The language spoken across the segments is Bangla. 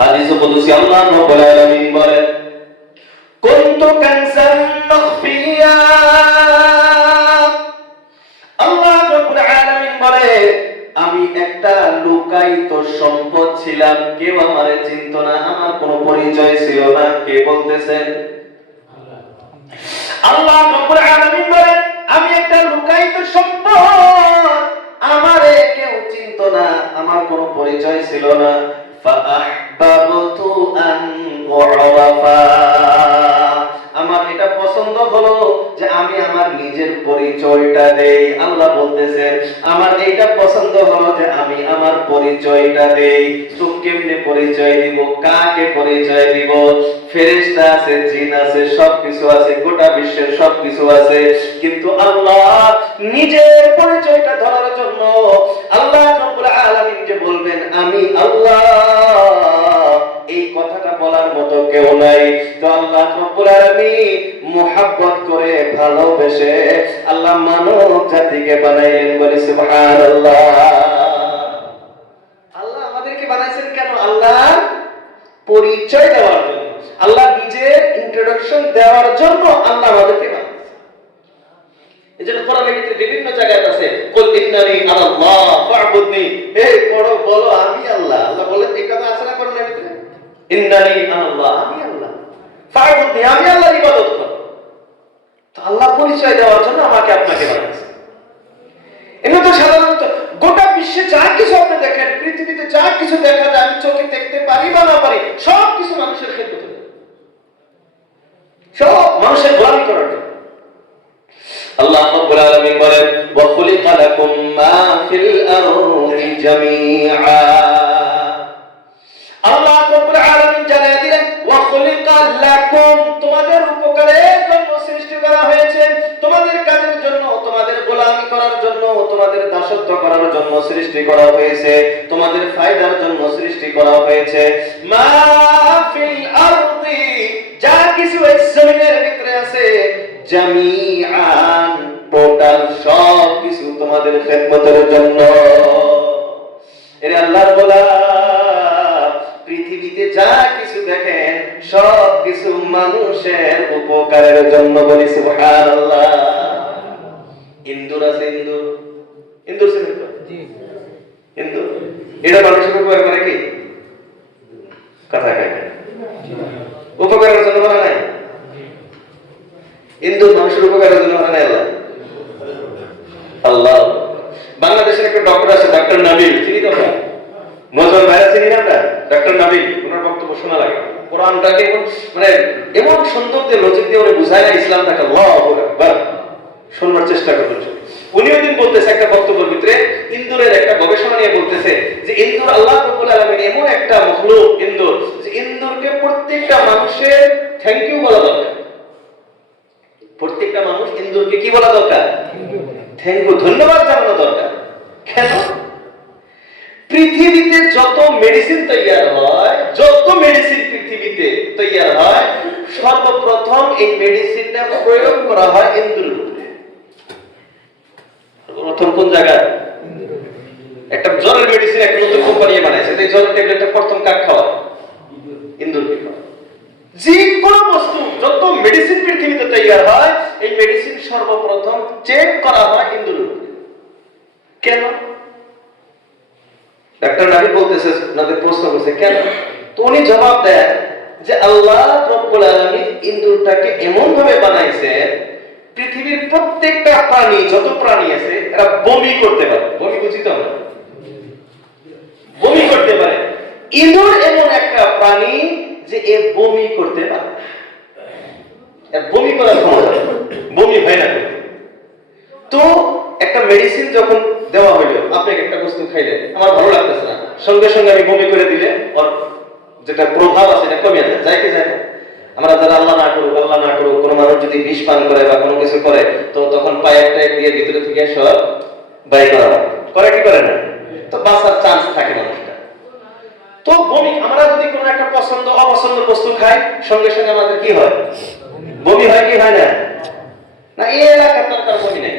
হাদিসে কুদসি আল্লাহ রাব্বুল আলামিন বলেন, কুনতু কানসান মাখফিয়া। আল্লাহ রাব্বুল আলামিন বলে, আমি একটা লুকায়িত সম্পদ ছিলাম, কেউ আমারে চিনত না, আমার কোনো পরিচয় ছিল না। কে বলতেছেন? আল্লাহ রাব্বুল আলামিন বলেন, আমি একটা লুকায়িত সম্পদ, আমারে কেউ চিনত না, আমার কোনো পরিচয় ছিল না। ফাআহবাবতু আন উরাফা, আমার এটা পছন্দ হলো যে আমি আমার নিজের পরিচয়টা দেই। আল্লাহ বলতেছেন, আমার এটা পছন্দ হলো যে আমি আমার পরিচয়টা দেই। তো কেমনে পরিচয় দিব? কাকে পরিচয় দিব? ফেরেশতা আছে, জিন আছে, সবকিছু আছে, গোটা বিশ্বের সবকিছু আছে, কিন্তু আল্লাহ নিজের পরিচয়টা ধরার জন্য আল্লাহ রাব্বুল আলামিন যে বলবেন আমি আল্লাহ, এই কথাটা বলার মতো কেউ নাই। তো আল্লাহ রাব্বুল আলামিন মুহাব্বত করে ভালোবেসে আল্লাহ মানব জাতিকে বানাইলেন। বলি সুবহানাল্লাহ। আল্লাহ আমাদেরকে বানাইছেন কেন? আল্লাহ পরিচয় দেওয়ার জন্য, আল্লাহ নিজের ইন্ট্রোডাকশন দেওয়ার জন্য আল্লাহ আমাদেরকে বানাইছেন। এজন্য কোরআনের ভিতরে বিভিন্ন জায়গায় আছে, কুল ইন্নানি আনাল্লাহ ফা'বুদনি, হে পড়ো বলো আমি আল্লাহ। আল্লাহ বলেন, এই কথা আছে না কোরআনের ভিতরে? ইন্নানি আনাল্লাহ, আমি আল্লাহ, ফা'বুদনি, আমি আল্লাহর ইবাদত করো। তো আল্লাহ পরিচয় দেওয়ার জন্য আমাকে আপনাকে বানাইছেন। এমনি তো সাধারণত গোটা বিশ্বে যা কিছু আপনি দেখেন, পৃথিবীতে যা কিছু দেখা যায়, আমি চোখে দেখতে পারি বা না পারি, সব কিছু মানুষের খেদমতে, সব মানুষের গোলামি করার জন্য। আল্লাহ রাব্বুল আলামিন বলেন, ওয়া খুলিকা লাকুম মা ফিল আরদি জামিআ। আল্লাহ রাব্বুল আলামিন জানিয়ে দিলেন, ওয়া খুলিকা লাকুম, তোমাদের উপকারের জন্য সৃষ্টি করা হয়েছে, তোমাদের কাজের জন্য, তোমাদের গোলামি করার জন্য, তোমাদের দাসত্ব করার জন্য সৃষ্টি করা হয়েছে, তোমাদের ফায়দার জন্য সৃষ্টি করা হয়েছে। মা ফিল আরদি, যা কিছু এই জমিনের ভিতরে আছে, জামিআন, টোটাল সব কিছু তোমাদের খেদমতের জন্য। এর আল্লাহর বলা, পৃথিবীতে যা কিছু দেখেন সব কিছু মানুষের উপকারের জন্য। বলি সুবহানাল্লাহ। ইন্দুর আছে, ইন্দুর, ইন্দুর ছিল তো? জি, ইন্দুর। এটা মানুষের উপকার করে কি? কথা কয় না, উপকারের জন্য বলা নাই। ইন্দুর মানুষের উপকারের জন্য বলা নাই আল্লাহ। আল্লাহ। বাংলাদেশের একটা ডক্টর আছে, ডক্টর নাবিল, চিনি তো আমরা? মজল ভাইরা চিনি না আমরা? ডক্টর নাবিল, ওনার বক্তব্য শোনা লাগে। কোরআনটাকে মানে এমন সুন্দর দিয়ে লজিক দিয়ে উনি বুঝায় না ইসলামটাকে। আল্লাহু আকবার, শোনার চেষ্টা করবেন। উনি ওই দিন বলতেছে একটা বক্তব্যের ভিতরে ইন্দুরের একটা গবেষণা নিয়ে বলতেছে যে ইন্দুর, আল্লাহ রাব্বুল আলামিন এমন একটা মখলুক ইন্দুর, যে ইন্দুরকে প্রত্যেকটা মানুষের থ্যাংক ইউ বলা দরকার। প্রত্যেকটা মানুষ ইন্দুরকে কি বলা দরকার? থ্যাংক ইউ, ধন্যবাদ জানানো দরকার। কেন? পৃথিবীতে যত মেডিসিন তৈরি হয়, যত মেডিসিন পৃথিবীতে তৈরি হয়, সর্বপ্রথম এই মেডিসিনটা প্রয়োগ করা হয় ইন্দুরের উপরে। প্রথম কোন জায়গায়? একটা জ্বরের মেডিসিন একটা নতুন কোম্পানি বানাইছে, এই জ্বরের ট্যাবলেটটা প্রথম কাক খাওয়া? ইন্দুরকে খাওয়া। যে কোনো বস্তু, যত মেডিসিন পৃথিবীতে তৈরি হয়, এই মেডিসিন সর্বপ্রথম চেক করা হয় ইন্দুরের উপরে। কেন? ডাক্তার নাবি বলতেছে, ওনাদের প্রশ্ন করছে কেন, তো উনি জবাব দেন যে আল্লাহ রাব্বুল আলামিন ইন্দুরটাকে এমন ভাবে বানাইছে, পৃথিবীর প্রত্যেকটা প্রাণী, যত প্রাণী আছে, এরা বমি করতে পারে। বমি বুঝি তো আমরা? বমি করতে পারে। ইঁদুর এমন একটা প্রাণী যে এ বমি করতে পারে। এর বমি করার ক্ষমতা, বমি হয় না। তো একটা মেডিসিন যখন দেওয়া হইলো, আপনাকে একটা বস্তু খাইলে আমার ভালো লাগতেছে না, সঙ্গে সঙ্গে আমি বমি করে দিলে ওর যেটা প্রভাব আছে এটা কমে যায়, যায় কি যায় না? আমরা যারা আল্লাহ না করুক, আল্লাহ না করুক, কোনো মানুষ যদি বিষ পান করে বা কোনো কিছু করে, তো তখন পায়ের টাইপ দিয়ে ভিতরে থেকে সব বাই করা হয়, করে কি করে না? তো বাঁচার চান্স থাকে মানুষটা। তো বমি, আমরা যদি কোনো একটা পছন্দ অপছন্দের বস্তু খাই, সঙ্গে সঙ্গে আমাদের কি হয়? বমি হয় কি হয় না? না এই এলাকার তার বমি নেই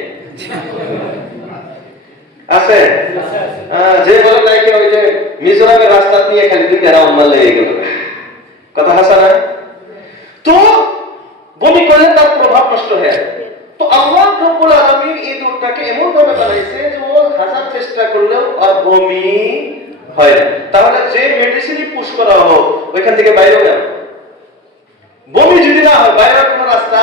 আছে? যে বলে নাই কি ওই যে মিজোরামের রাস্তা নিয়ে খালি 2টা রাউন্ড মারলে হয়ে গেল। কথা হাসা না? তো বমি করলে তার প্রভাব নষ্ট হয়ে যায়। তো আল্লাহ রাব্বুল আলামিন এই দুধটাকে এমন ভাবে বানাইছে যে ও হাজার চেষ্টা করলেও আর বমি হয় না। তাহলে যে মেডিসিনই পুশ করা হোক ওইখান থেকে বাইরে হবে না। বমি যদি না হয় বাইরের কোনো রাস্তা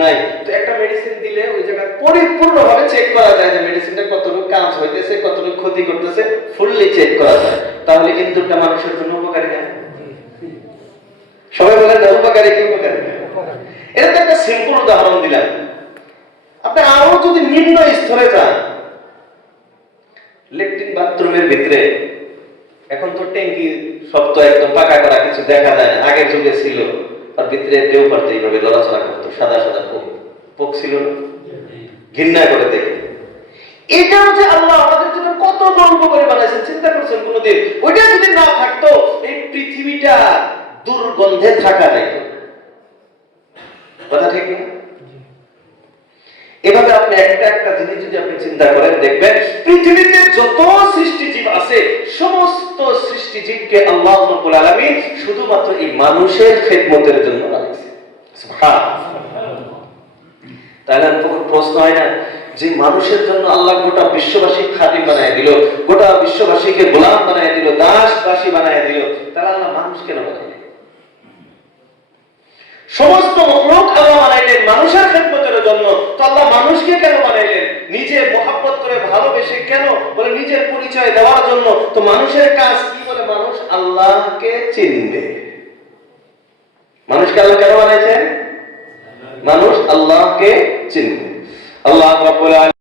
নাই। তো একটা মেডিসিন দিলে ওই জায়গা পরিপূর্ণভাবে চেক করা যায় যে মেডিসিনটা কতটুকু কাজ হইতেছে, কতটুকু ক্ষতি করতেছে, ফুললি চেক করা যায়। তাহলে ইন্দুরটা মানুষের জন্য উপকারী না? সবাই বলেন না উপকারী কি উপকারী? এটা তো একটা সিম্পল উদাহরণ দিলাম। আপনি আরো যদি নিম্ন স্তরে যান, ল্যাট্রিন বাথরুমের ভিতরে এখন তো ট্যাঙ্কি সব তো একদম পাকা করা, কিছু দেখা যায় না। আগের যুগে ছিল আর ভিতরে কেউ পারতে এইভাবে লড়াচড়া করতো, সাদা সাদা পোক ছিল না, ঘৃণা করে দেখে। এটাও যে আল্লাহ আমাদের জন্য কত গর্ব করে বানাইছেন চিন্তা করছেন কোনদিন? ওইটা যদি না থাকতো এই পৃথিবীটা দুর্গন্ধে থাকা নাই। কথা ঠিক না? এভাবে আপনি একটা একটা জিনিস যদি আপনি চিন্তা করেন দেখবেন পৃথিবীতে যত সৃষ্টিজীব আছে সমস্ত সৃষ্টিজীবকে আল্লাহ রাব্বুল আলামিন শুধুমাত্র এই মানুষের খেদমতের জন্য বানাইছে। সুবহানাল্লাহ। তাহলে প্রশ্ন হয় না যে মানুষের জন্য আল্লাহ গোটা বিশ্ববাসী খাদিম বানায় দিল, গোটা বিশ্ববাসীকে গোলাম বানায় দিল, দাস দাসী বানায় দিল, তাহলে আল্লাহ মানুষ কেন বানাইলেন? সমস্ত মখলুক আল্লাহ বানাইলেন মানুষের খেদমতের জন্য, তো আল্লাহ মানুষকে কেন বানাইলেন? নিজে মহব্বত করে ভালোবেসে কেন? বলে নিজের পরিচয় দেওয়ার জন্য। তো মানুষের কাজ কি? বলে মানুষ আল্লাহকে চিনবে। মানুষকে আল্লাহ কেন বানাইছেন? মানুষ আল্লাহকে চিনবে। আল্লাহ রাব্বুল আলামিন